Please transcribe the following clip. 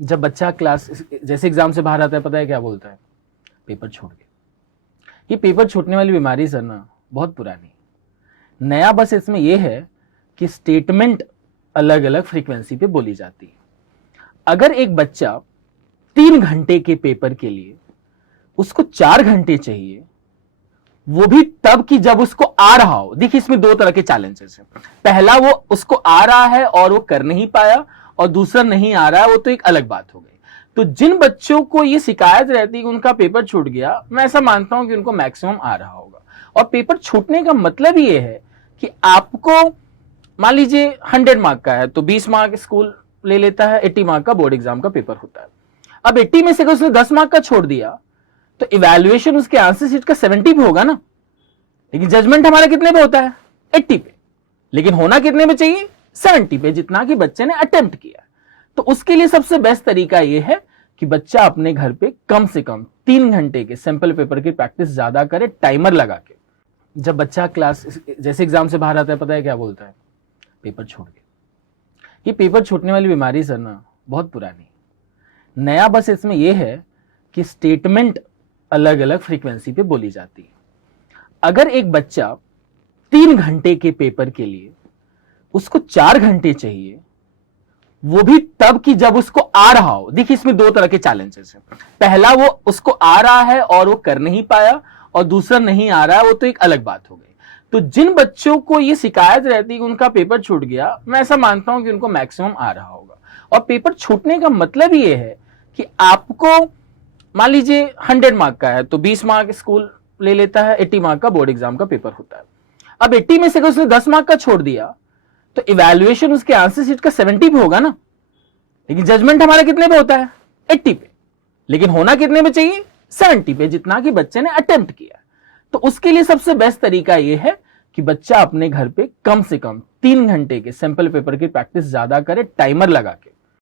जब बच्चा क्लास जैसे एग्जाम से बाहर आता है, पता है क्या बोलता है? पेपर छूट गया। ये पेपर छूटने वाली बीमारी सर ना बहुत पुरानी है। नया बस इसमें यह है कि स्टेटमेंट अलग अलग फ्रीक्वेंसी पे बोली जाती है। अगर एक बच्चा 3 घंटे के पेपर के लिए उसको 4 घंटे चाहिए, वो भी तब कि जब उसको आ रहा हो। देखिए, इसमें 2 तरह के चैलेंजेस हैं। पहला, वो उसको आ रहा है और वो कर नहीं पाया, और दूसरा नहीं आ रहा है, वो तो एक अलग बात हो गई। तो जिन बच्चों को ये शिकायत रहती है कि उनका पेपर छूट गया, मैं ऐसा मानता हूं कि उनको मैक्सिमम आ रहा होगा। और पेपर छूटने का मतलब ये है कि आपको, मान लीजिए 100 मार्क का है तो 20 मार्क स्कूल ले लेता है, 80 मार्क का बोर्ड एग्जाम का पेपर होता है। अब 80 में से अगर उसने 10 मार्क का छोड़ दिया तो इवैल्यूएशन उसके आंसर शीट का 70 पे होगा ना, लेकिन जजमेंट हमारा कितने पे होता है? 80 पे। लेकिन होना कितने पे चाहिए? 70 पे, जितना कि बच्चे ने अटेम्प्ट किया। तो उसके लिए सबसे बेस्ट तरीका यह है कि बच्चा अपने घर पे कम से कम 3 घंटे के सैंपल पेपर की प्रैक्टिस ज्यादा करे, टाइमर लगा के। जब बच्चा क्लास जैसे एग्जाम से बाहर आता है, पता है क्या बोलता है? पेपर छूट गया। ये पेपर छूटने वाली बीमारी सर ना बहुत पुरानी है। नया बस इसमें यह है कि स्टेटमेंट अलग अलग फ्रीक्वेंसी पे बोली जाती है। अगर एक बच्चा 3 घंटे के पेपर के लिए उसको 4 घंटे चाहिए, वो भी तब कि जब उसको आ रहा हो। देखिए, इसमें 2 तरह के चैलेंजेस हैं। पहला, वो उसको आ रहा है और वो कर नहीं पाया, और दूसरा नहीं आ रहा है, वो तो एक अलग बात हो गई। तो जिन बच्चों को ये शिकायत रहती है कि उनका पेपर छूट गया, मैं ऐसा मानता हूं कि उनको मैक्सिमम आ रहा होगा। और पेपर छूटने का मतलब ये है कि आपको, मान लीजिए 100 मार्क का है तो 20 मार्क स्कूल ले लेता है, 80 मार्क का बोर्ड एग्जाम का पेपर होता है। अब 80 में से अगर उसने 10 मार्क का छोड़ दिया तो इवैल्यूएशन उसके आंसर शीट का 70 पे होगा ना, लेकिन जजमेंट हमारा कितने पे होता है? 80 पे। लेकिन होना कितने पे चाहिए? 70 पे, जितना कि बच्चे ने अटेम्प्ट किया। तो उसके लिए सबसे बेस्ट तरीका यह है कि बच्चा अपने घर पे कम से कम 3 घंटे के सैंपल पेपर की प्रैक्टिस ज्यादा करे, टाइमर लगा के।